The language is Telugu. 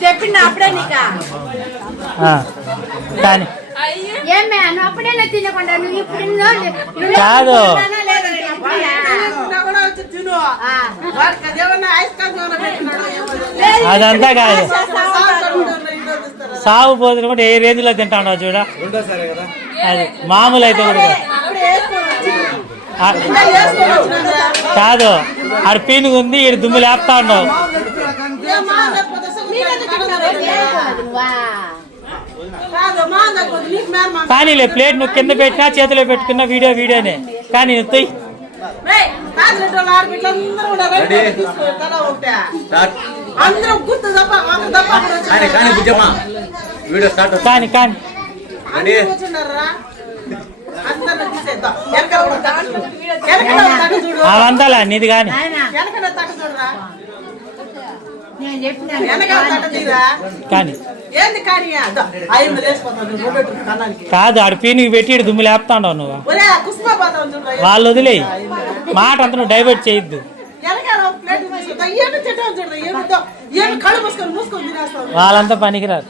చెప్పింది అప్పుడే నీకా కానీ ఏమే అప్పుడే తినకుండా నువ్వు ఇప్పుడు కాదు అదంతా కాదు సాగు పోతున్నా కూడా ఏ రేంజ్ లో తింటా ఉన్నావు చూడ అది మామూలు అయితే కూడా కాదు ఆడ పీనుగు ఉంది ఈడు దుమ్ము లేపుతా ఉన్నావు కానీలే ప్లేట్ నువ్వు కింద పెట్టినా చేతిలో పెట్టుకున్నా వీడియోనే కానీ నువ్వు తొయ్యి కానీ కానీ అవంతాలా నీది కానీ కానీ కాదు ఆడ పీనికి పెట్టి దుమ్ము లేపుతాండవు నువ్వు వాళ్ళు వదిలేయి మాట అంతా నువ్వు డైవర్ట్ చేయొద్దు వాళ్ళంతా పనికిరారు.